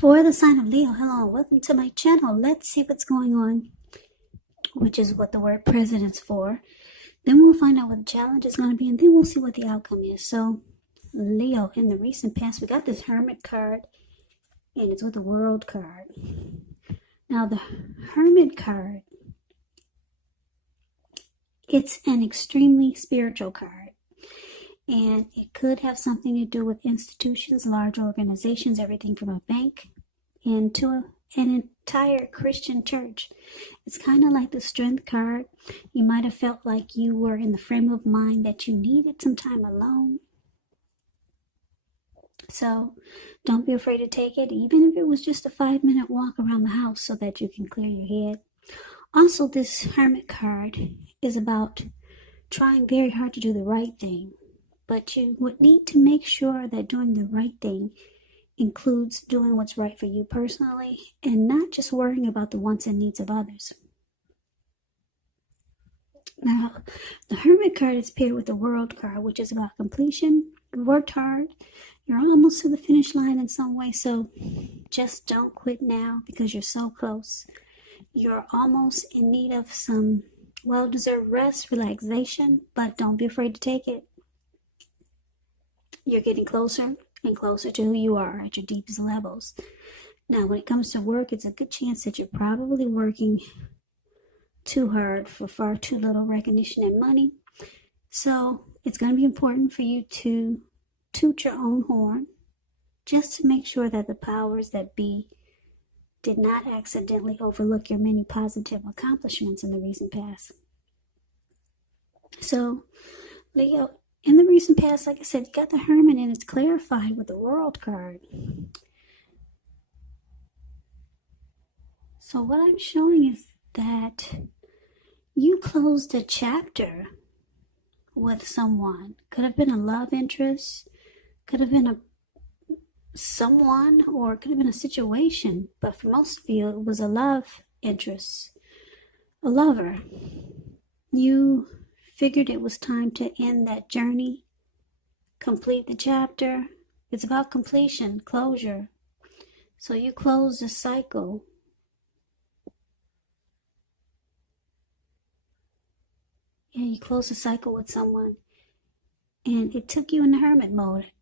For the sign of Leo, hello, welcome to my channel. Let's see what's going on, which is what the word president's for. Then we'll find out what the challenge is going to be, and then we'll see what the outcome is. So, Leo, in the recent past, we got this Hermit card, and it's with the World card. Now, the Hermit card, it's an extremely spiritual card. And it could have something to do with institutions, large organizations, everything from a bank into an entire Christian church. It's kind of like the Strength card. You might have felt like you were in the frame of mind that you needed some time alone. So don't be afraid to take it, even if it was just a 5-minute walk around the house so that you can clear your head. Also, this Hermit card is about trying very hard to do the right thing. But you would need to make sure that doing the right thing includes doing what's right for you personally and not just worrying about the wants and needs of others. Now, the Hermit card is paired with the World card, which is about completion. You worked hard. You're almost to the finish line in some way, so just don't quit now because you're so close. You're almost in need of some well-deserved rest, relaxation, but don't be afraid to take it. You're getting closer and closer to who you are at your deepest levels. Now, when it comes to work, it's a good chance that you're probably working too hard for far too little recognition and money. So it's going to be important for you to toot your own horn just to make sure that the powers that be did not accidentally overlook your many positive accomplishments in the recent past. So, Leo, in the recent past, like I said, you got the Hermit and it's clarified with the World card. So what I'm showing is that you closed a chapter with someone. Could have been a love interest, could have been someone, or it could have been a situation. But for most of you, it was a love interest, a lover. You figured it was time to end that journey, complete the chapter. It's about completion, closure. So you close the cycle. Yeah, you close the cycle with someone. And it took you in the hermit mode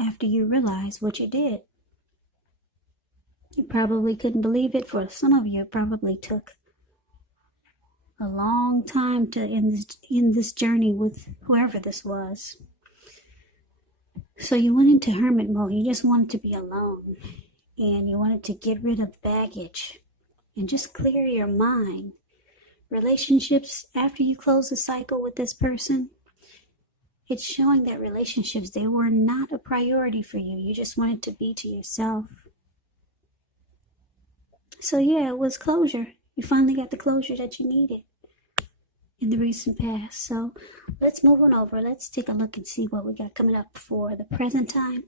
after you realized what you did. You probably couldn't believe it. For some of you, it probably took a long time to end this journey with whoever this was. So you went into hermit mode. You just wanted to be alone. And you wanted to get rid of baggage and just clear your mind. Relationships, after you close the cycle with this person, it's showing that relationships, they were not a priority for you. You just wanted to be to yourself. So yeah, it was closure. You finally got the closure that you needed in the recent past. So let's move on over. Let's take a look and see what we got coming up for the present time.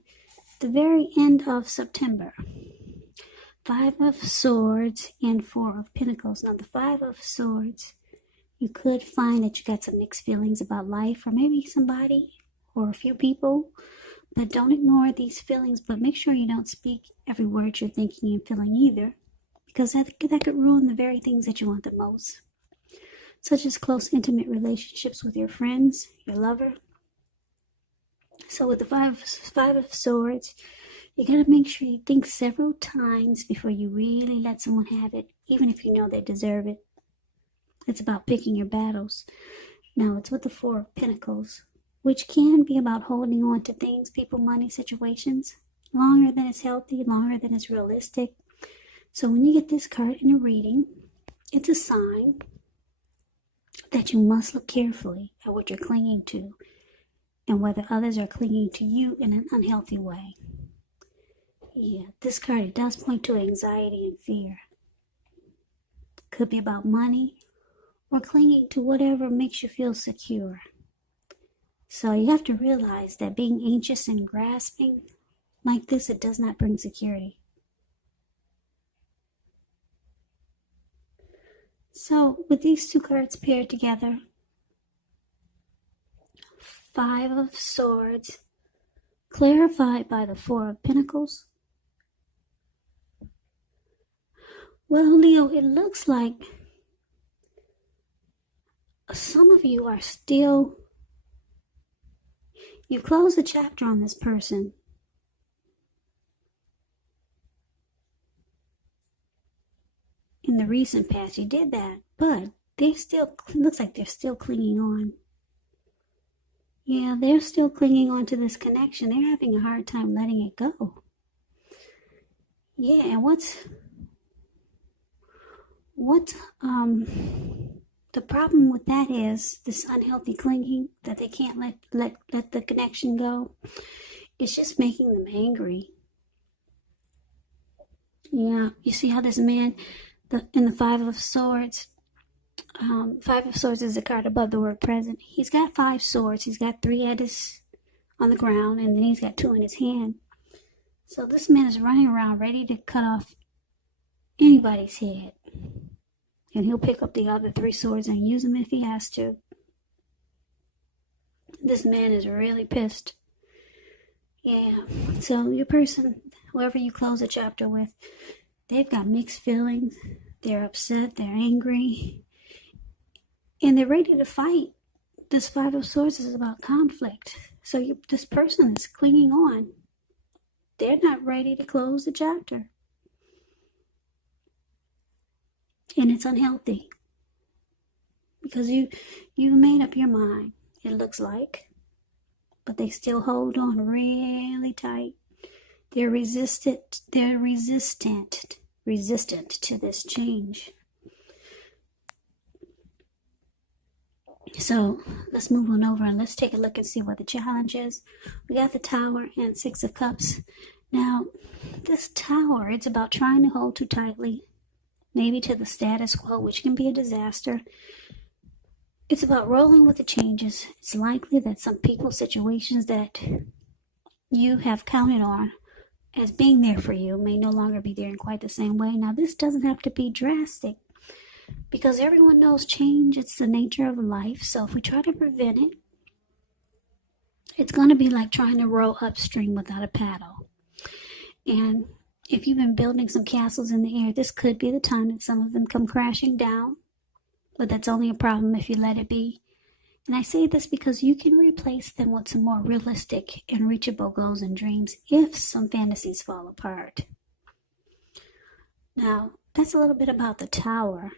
The very end of September. 5 of Swords and 4 of Pentacles. Now the 5 of Swords, you could find that you got some mixed feelings about life, or maybe somebody or a few people. But don't ignore these feelings, but make sure you don't speak every word you're thinking and feeling either, because that could ruin the very things that you want the most, such as close, intimate relationships with your friends, your lover. So with the 5 of Swords, you gotta make sure you think several times before you really let someone have it, even if you know they deserve it. It's about picking your battles. Now it's with the 4 of Pentacles, which can be about holding on to things, people, money, situations, longer than it's healthy, longer than it's realistic. So when you get this card in a reading, it's a sign that you must look carefully at what you're clinging to and whether others are clinging to you in an unhealthy way. Yeah, this card, it does point to anxiety and fear. Could be about money or clinging to whatever makes you feel secure. So you have to realize that being anxious and grasping like this, it does not bring security. So with these two cards paired together, 5 of Swords, clarified by the 4 of Pentacles, Well, Leo, it looks like some of you are still, you closed the chapter on this person. In the recent past, you did that, but they still, looks like they're still clinging on. Yeah, they're still clinging on to this connection. They're having a hard time letting it go. Yeah, and what's the problem with that is this unhealthy clinging that they can't let the connection go. It's just making them angry. Yeah, you see how this man, in the Five of Swords, Five of Swords is a card above the word present. He's got 5 swords. He's got 3 on the ground, and then he's got 2 in his hand. So this man is running around ready to cut off anybody's head. And he'll pick up the other 3 swords and use them if he has to. This man is really pissed. Yeah. So your person, whoever you close a chapter with, they've got mixed feelings. They're upset. They're angry. And they're ready to fight. This 5 of Swords is about conflict. So this person is clinging on. They're not ready to close the chapter. And it's unhealthy. Because you made up your mind, it looks like. But they still hold on really tight. They're resistant to this change. So let's move on over and let's take a look and see what the challenge is. We got the Tower and 6 of Cups. Now, this Tower, it's about trying to hold too tightly, maybe to the status quo, which can be a disaster. It's about rolling with the changes. It's likely that some people, situations that you have counted on as being there for you may no longer be there in quite the same way. Now, this doesn't have to be drastic because everyone knows change. It's the nature of life. So if we try to prevent it, it's going to be like trying to row upstream without a paddle. And if you've been building some castles in the air, this could be the time that some of them come crashing down. But that's only a problem if you let it be. And I say this because you can replace them with some more realistic and reachable goals and dreams if some fantasies fall apart. Now, that's a little bit about the Tower.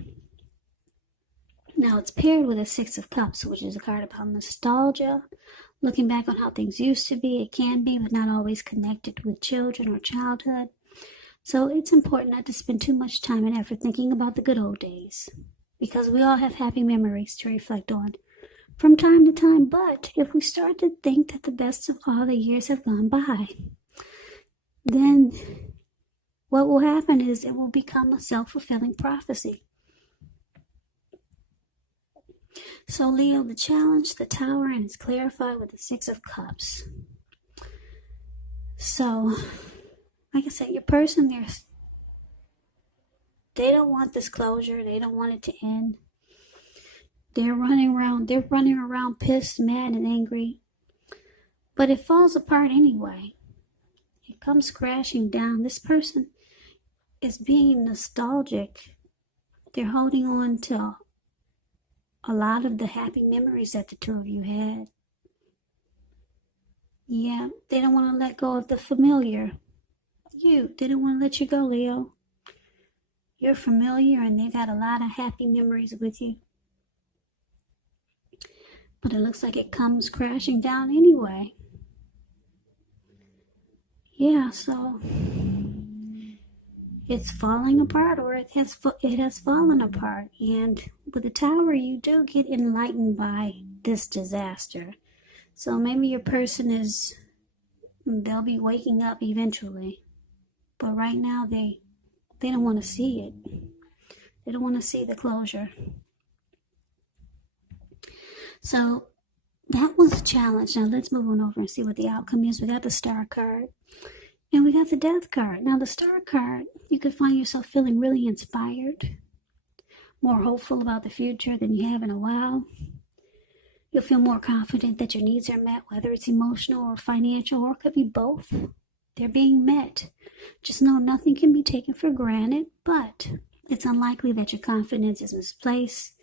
Now, it's paired with a 6 of Cups, which is a card about nostalgia, looking back on how things used to be. It can be, but not always connected with children or childhood. So it's important not to spend too much time and effort thinking about the good old days, because we all have happy memories to reflect on from time to time. But if we start to think that the best of all the years have gone by, then what will happen is it will become a self-fulfilling prophecy. So Leo, the challenge, the Tower, and it's clarified with the 6 of Cups. So, like I said, your person, they don't want this closure. They don't want it to end. They're running around pissed, mad, and angry. But it falls apart anyway. It comes crashing down. This person is being nostalgic. They're holding on to a lot of the happy memories that the 2 of you had. Yeah, they don't want to let go of the familiar. They don't want to let you go, Leo. You're familiar and they've had a lot of happy memories with you. But it looks like it comes crashing down anyway. Yeah, so it's falling apart, or it has fallen apart. And with the Tower, you do get enlightened by this disaster. So maybe your person they'll be waking up eventually. But right now, they don't want to see it. They don't want to see the closure. So that was a challenge. Now let's move on over and see what the outcome is. We got the Star card and we got the Death card. Now the Star card, you could find yourself feeling really inspired, more hopeful about the future than you have in a while. You'll feel more confident that your needs are met, whether it's emotional or financial, or it could be both. They're being met. Just know nothing can be taken for granted, but It's unlikely that your confidence is misplaced.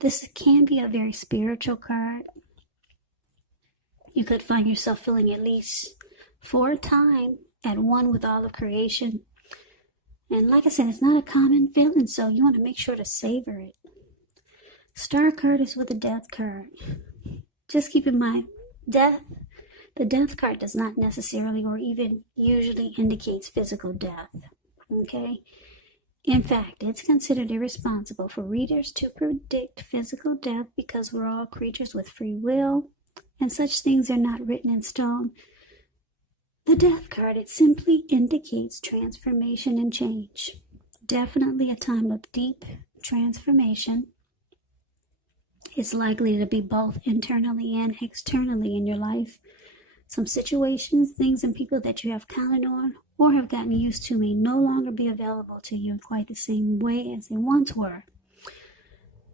This can be a very spiritual card. You could find yourself feeling, at least for a time, at one with all of creation. And like I said, it's not a common feeling, so you want to make sure to savor it. Star card is with a death card. Just keep in mind, the death card does not necessarily or even usually indicates physical death. Okay? In fact, it's considered irresponsible for readers to predict physical death because we're all creatures with free will, and such things are not written in stone. The death card, it simply indicates transformation and change. Definitely a time of deep transformation. It's likely to be both internally and externally in your life. Some situations, things, and people that you have counted on or have gotten used to may no longer be available to you in quite the same way as they once were.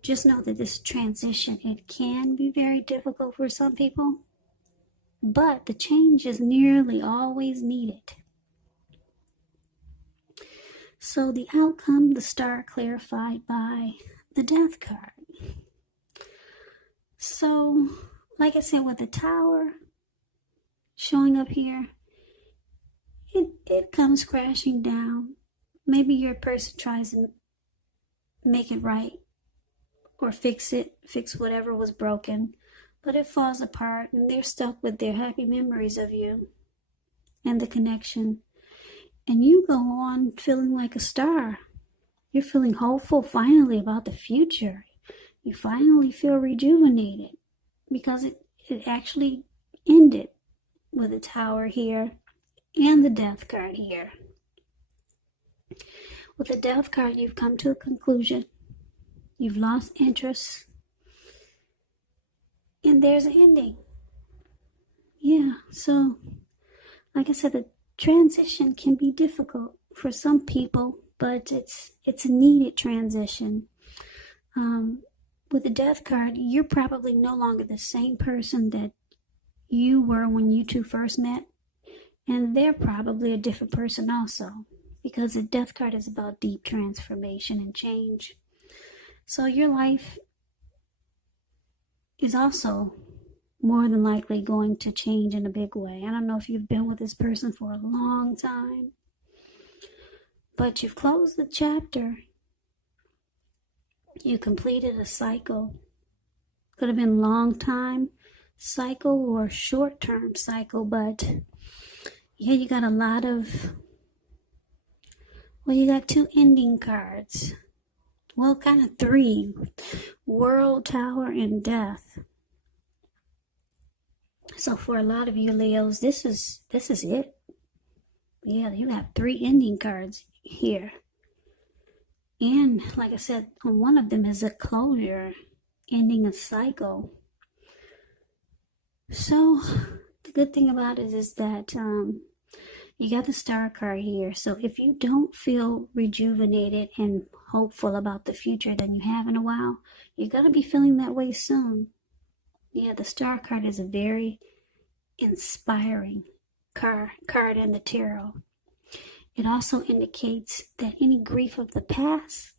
Just know that this transition, it can be very difficult for some people, but the change is nearly always needed. So the outcome, the star clarified by the death card. So, like I said, with the tower showing up here, it comes crashing down. Maybe your person tries to make it right or fix whatever was broken, but it falls apart and they're stuck with their happy memories of you and the connection. And you go on feeling like a star. You're feeling hopeful finally about the future. You finally feel rejuvenated because it actually ended with the tower here and the death card here. With the death card, you've come to a conclusion. You've lost interest. And there's an ending. Yeah, so like I said, the transition can be difficult for some people, but it's a needed transition. With the death card, you're probably no longer the same person that you were when you two first met, and they're probably a different person also, because the death card is about deep transformation and change. So your life is also more than likely going to change in a big way. I don't know if you've been with this person for a long time, but you've closed the chapter. You completed a cycle. Could have been a long time cycle or short-term cycle, but yeah, you got a lot of, you got 2 ending cards. Well, kind of 3. World, Tower, and Death. So for a lot of you Leos, this is it. Yeah, you have 3 ending cards here. And like I said, one of them is a closure, ending a cycle. So the good thing about it is that you got the star card here. So if you don't feel rejuvenated and hopeful about the future than you have in a while, you're going to be feeling that way soon. Yeah, the star card is a very inspiring card in the tarot. It also indicates that any grief of the past,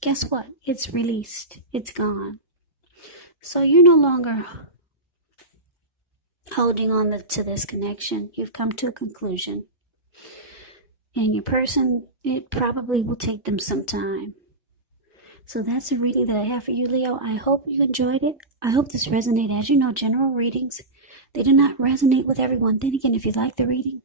guess what? It's released. It's gone. So you're no longer holding on to this connection. You've come to a conclusion. And your person, it probably will take them some time. So that's a reading that I have for you, Leo. I hope you enjoyed it. I hope this resonated. As you know, general readings, they do not resonate with everyone. Then again, if you like the reading,